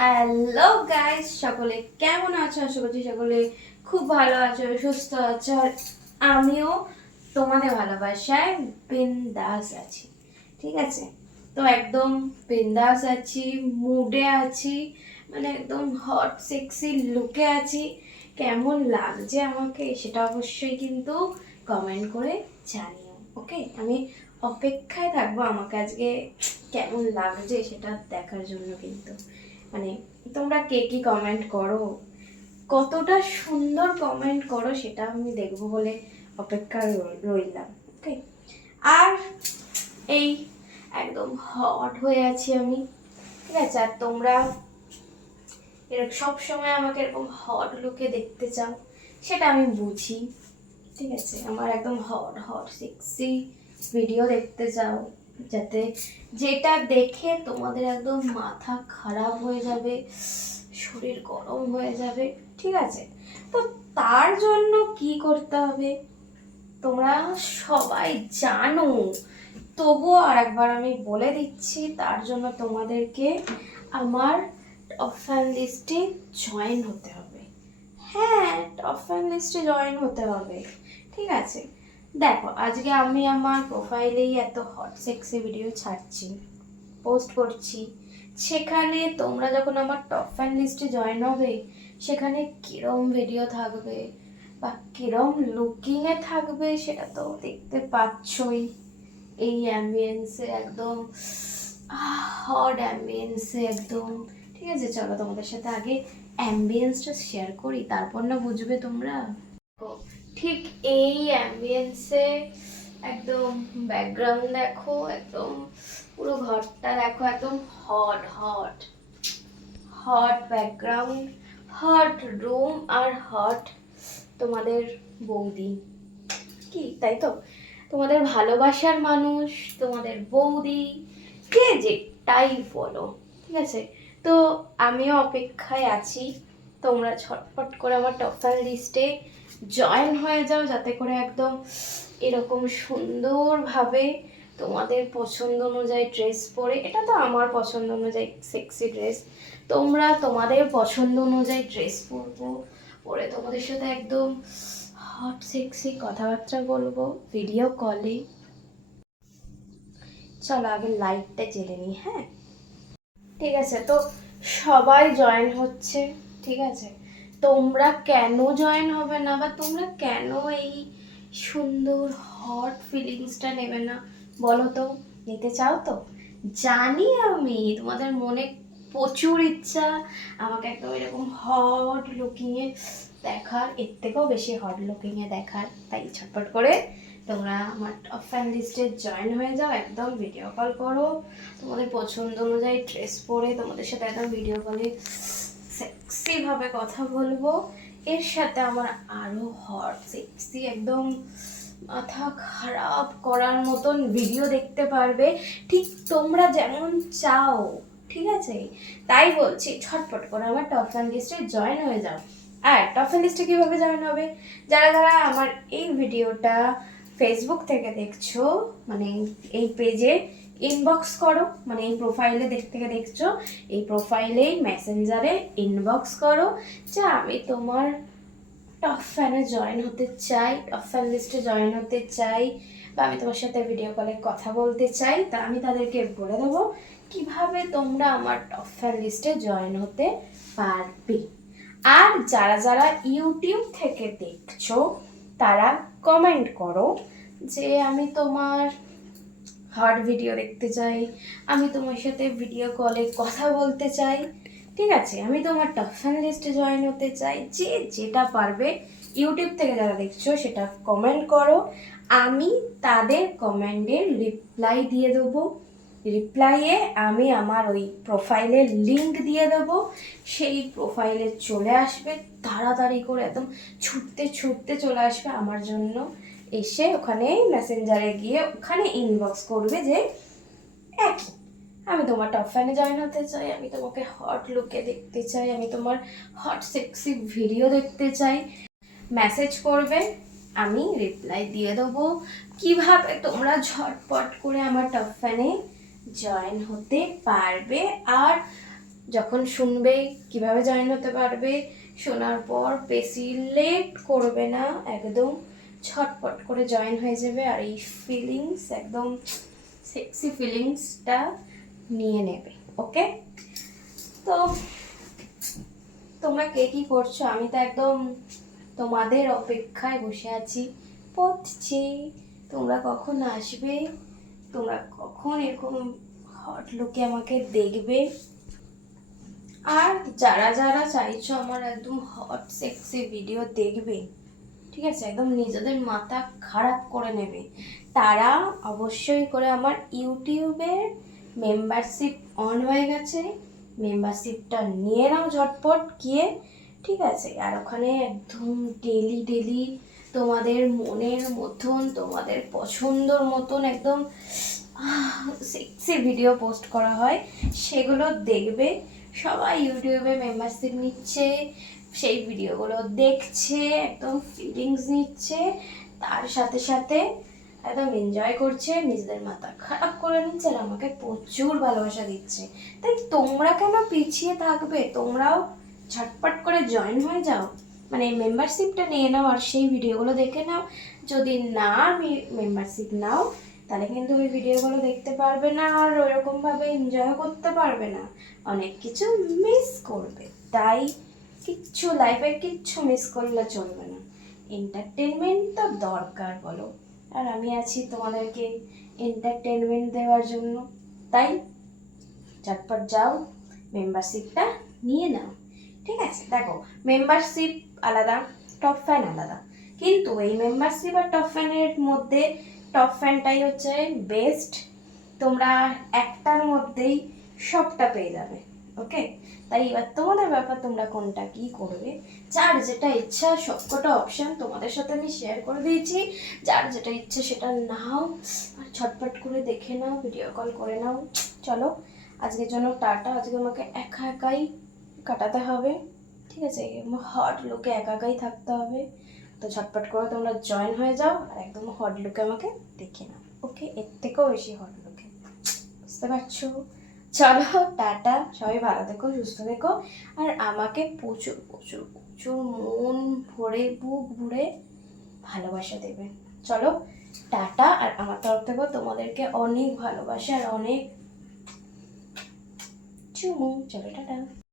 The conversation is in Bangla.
হ্যালো গাইস সকলে কেমন আছো? আশা করছি সকলে খুব ভালো আছো, সুস্থ আছো। আর আমিও তোমাদের ভালোবাসায় বিন্দাস আছি। ঠিক আছে? তো একদম বিন্দাস আছি, মুডে আছি মানে একদম হট সেক্সি লুকে আছি। কেমন লাগছে আমাকে সেটা অবশ্যই কিন্তু কমেন্ট করে জানিও ওকে আমি অপেক্ষায় থাকব আমাকে আজকে কেমন লাগছে সেটা দেখার জন্য কিন্তু। মানে তোমরা কে কি কমেন্ট করো? কতটা সুন্দর কমেন্ট করো সেটা আমি দেখব বলে অপেক্ষা রই- রইলাম ওকে আর এই একদম হট হয়ে আছি আমি, ঠিক আছে? আর তোমরা এরকম সব সময় আমাকে এরকম হট লুকে দেখতে চাও, সেটা আমি বুঝি, ঠিক আছে? আমার একদম হট হট সেক্সি ভিডিও দেখতে চাও। যাতে যেটা দেখে তোমাদের একদম মাথা খারাপ হয়ে যাবে, শরীর গরম হয়ে যাবে, ঠিক আছে? তো তার জন্য কি করতে হবে? তোমরা সবাই জানো। তবুও আর একবার আমি বলে দিচ্ছি, তার জন্য তোমাদেরকে আমার ফ্যান লিস্টে জয়েন হতে হবে। হ্যাঁ ফ্যান লিস্টে জয়েন হতে হবে, ঠিক আছে? দেখো, আজকে আমি আমার প্রোফাইলেই এত হট সেক্সি ভিডিও ছাড়ছি পোস্ট করছি। সেখানে তোমরা যখন আমার টপ ফ্যান লিস্টে জয়েন হবে, সেখানে কিরম ভিডিও থাকবে বা কিরম লুকিংয়ে থাকবে সেটা তো দেখতে পাচ্ছই। এই অ্যাম্বিয়েন্সে একদম হট অ্যাম্বিয়েন্সে একদম। ঠিক আছে, চলো তোমাদের সাথে আগে অ্যাম্বিয়েন্সটা শেয়ার করি, তারপর না বুঝবে তোমরা। ঠিক এই অ্যাম্বিয়েন্সে একদম ব্যাকগ্রাউন্ড দেখো, একদম পুরো ঘরটা দেখো, একদম hot hot hot background hot room আর হট তোমাদের বৌদি। কি? তাই তো? তোমাদের ভালোবাসার মানুষ, তোমাদের বৌদি যে যেটাই বলো, ঠিক আছে? তো আমিও অপেক্ষায় আছি, তোমরা ছটফট করে আমার টপ ফ্যান লিস্টে জয়েন হয়ে যাও যাতে করে একদম এরকম সুন্দরভাবে তোমাদের পছন্দ অনুযায়ী ড্রেস পরে, এটা তো আমার পছন্দ অনুযায়ী সেক্সি ড্রেস তোমরা তোমাদের পছন্দ অনুযায়ী ড্রেস পরবো, পরে তোমাদের সাথে একদম হট সেক্সি কথাবার্তা বলব ভিডিও কলে চলো আগে লাইটটা জেলে নিই হ্যাঁ? ঠিক আছে, তো সবাই জয়েন হচ্ছে, ঠিক আছে? তোমরা কেন জয়েন হবে না বা তোমরা কেন এই সুন্দর হট ফিলিংসটা নেবে না? বলো তো, নিতে চাও তো? জানি আমি, তোমাদের মনে প্রচুর ইচ্ছা, আমাকে একদম এরকম হট লুকিংয়ে দেখার, এর থেকেও বেশি হট লুকিংয়ে দেখার, তাই ছটপট করে তোমরা আমার টপ ফ্যান লিস্টে জয়েন হয়ে যাও, একদম ভিডিও কল করো। তোমাদের পছন্দ অনুযায়ী ড্রেস পরে তোমাদের সাথে একদম ভিডিও কলে সেক্সি ভাবে কথা বলব। এর সাথে আমার আরও হট সেক্সি একদম মাথা খারাপ করার মতন ভিডিও দেখতে পারবে। ঠিক তোমরা যেমন চাও, ঠিক আছে? তাই বলছি ছটফট করে আমার টপ ফ্যান লিস্টে জয়েন হয়ে যাও। আর টপ ফ্যান লিস্টে কীভাবে জয়েন হবে? যারা যারা আমার এই ভিডিওটা ফেসবুক থেকে দেখছ মানে এই পেজে ইনবক্স করো মানে এই প্রোফাইলে দেখ, থেকে দেখছ, এই প্রোফাইলেই মেসেঞ্জারে ইনবক্স করো, যে আমি তোমার টপ ফ্যানে জয়েন হতে চাই টপ ফ্যান লিস্টে জয়েন হতে চাই, বা আমি তোমার সাথে ভিডিও কলে কথা বলতে চাই, তা আমি তাদেরকে বলে দেবো, কীভাবে তোমরা আমার টপ ফ্যান লিস্টে জয়েন হতে পারবে। আর যারা যারা ইউটিউব থেকে দেখছ, তারা কমেন্ট করো যে আমি তোমার হট ভিডিও দেখতে চাই, আমি তোমার সাথে ভিডিও কলে কথা বলতে চাই, ঠিক আছে? আমি তোমার টপ ফ্যান লিস্টে জয়েন হতে চাই, যে যেটা পারবে ইউটিউব থেকে যারা দেখছ সেটা কমেন্ট করো, আমি তাদের কমেন্টের রিপ্লাই দিয়ে দেবো। রিপ্লাইয়ে আমি আমার ওই প্রোফাইলের লিংক দিয়ে দেবো, সেই প্রোফাইলে চলে আসবে, তাড়াতাড়ি করে একদম ছুটতে ছুটতে চলে আসবে আমার জন্য। এসে ওখানে মেসেঞ্জারে গিয়ে ওখানে ইনবক্স করবে যে, একই, আমি তোমার টপ ফ্যানে জয়েন হতে চাই, আমি তোমাকে হট লুকে দেখতে চাই, আমি তোমার হট সেক্সি ভিডিও দেখতে চাই। মেসেজ করবে, আমি রিপ্লাই দিয়ে দেবো, কীভাবে তোমরা ঝটপট করে আমার টপ ফ্যানে জয়েন হতে পারবে? আর যখন শুনবে কীভাবে জয়েন হতে পারবে, শোনার পর বেশি লেট করবে না, একদম ছটপট করে জয়েন হয়ে যাবে আর এই ফিলিংস একদম সেক্সি ফিলিংসটা নিয়ে নেবে ওকে তো তোমরা কে কি করছ? আমি তো একদম তোমাদের অপেক্ষায় বসে আছি, পড়ছি। তোমরা কখন আসবে? তোমরা কখন এরকম হট লুকে আমাকে দেখবে? আর যারা যারা চাইছো আমার একদম হট সেক্সি ভিডিও দেখবে ঠিক আছে, একদম নিজেদের মাথা খারাপ করে নেবে। তারা অবশ্যই করে আমার ইউটিউবের মেম্বারশিপ অন হয়ে গেছে। মেম্বারশিপটা নিয়ে নাও ঝটপট গিয়ে, ঠিক আছে? আর ওখানে একদম ডেলি ডেলি তোমাদের মনের মতন, তোমাদের পছন্দর মতন একদম সেক্সি ভিডিও পোস্ট করা হয়। সেগুলো দেখবে। সবাই ইউটিউবে মেম্বারশিপ নিচ্ছে। সেই ভিডিওগুলো দেখছে, একদম ফিলিংস নিচ্ছে, তার সাথে সাথে একদম এনজয় করছে, নিজেদের মাথা খারাপ করে নিচ্ছে আর আমাকে প্রচুর ভালোবাসা দিচ্ছে। তাই তোমরা কেন পিছিয়ে থাকবে? তোমরাও ঝটপট করে জয়েন হয়ে যাও। মানে মেম্বারশিপটা নিয়ে নাও আর সেই ভিডিওগুলো দেখে নাও। যদি না মেম্বারশিপ নাও, তাহলে কিন্তু ওই ভিডিওগুলো দেখতে পারবে না আর ওইরকমভাবে এনজয় করতে পারবে না। অনেক কিছু মিস করবে। তাই কিচ্ছু লাইফে কিচ্ছু মিস করলে চলবে না। এন্টারটেনমেন্ট তো দরকার বলো। আর আমি আছি তোমাদেরকে এন্টারটেনমেন্ট দেওয়ার জন্য। তাই ঝটপট যাও মেম্বারশিপটা নিয়ে নাও। ঠিক আছে, দেখো মেম্বারশিপ আলাদা টপ ফ্যান আলাদা। কিন্তু এই মেম্বারশিপ আর টপ ফ্যানের মধ্যে টপ ফ্যানটাই হচ্ছে বেস্ট তোমরা একটার মধ্যেই সবটা পেয়ে যাবে। ওকে তাই এবার তোমাদের ব্যাপার তোমরা কোনটা কি করবে? যার যেটা ইচ্ছা, সবকটা অপশন তোমাদের সাথে আমি শেয়ার করে দিয়েছি। যার যেটা ইচ্ছে সেটা নাও, আর ছটপট করে দেখে নাও ভিডিও কল করে নাও। চলো, আজকের জন্য টাটা। আজকে আমাকে একা একাই কাটাতে হবে। ঠিক আছে? হট লুকে একা একাই থাকতে হবে। তো ছটপট করে তোমরা জয়েন হয়ে যাও আর একদম হট লুকে আমাকে দেখে নাও। ওকে এর থেকেও বেশি হট লুকে বুঝতে পারছ? চলো, টাটা। সবাই ভালো থেকো, সুস্থ থেকো। আর আমাকে প্রচুর প্রচুর প্রচুর মন ভরে, বুক ভরে ভালোবাসা দেবে। চলো, টাটা। আর আমার তরফ থেকে তোমাদেরকে অনেক ভালোবাসা আর অনেক চুমু। চলো, টাটা।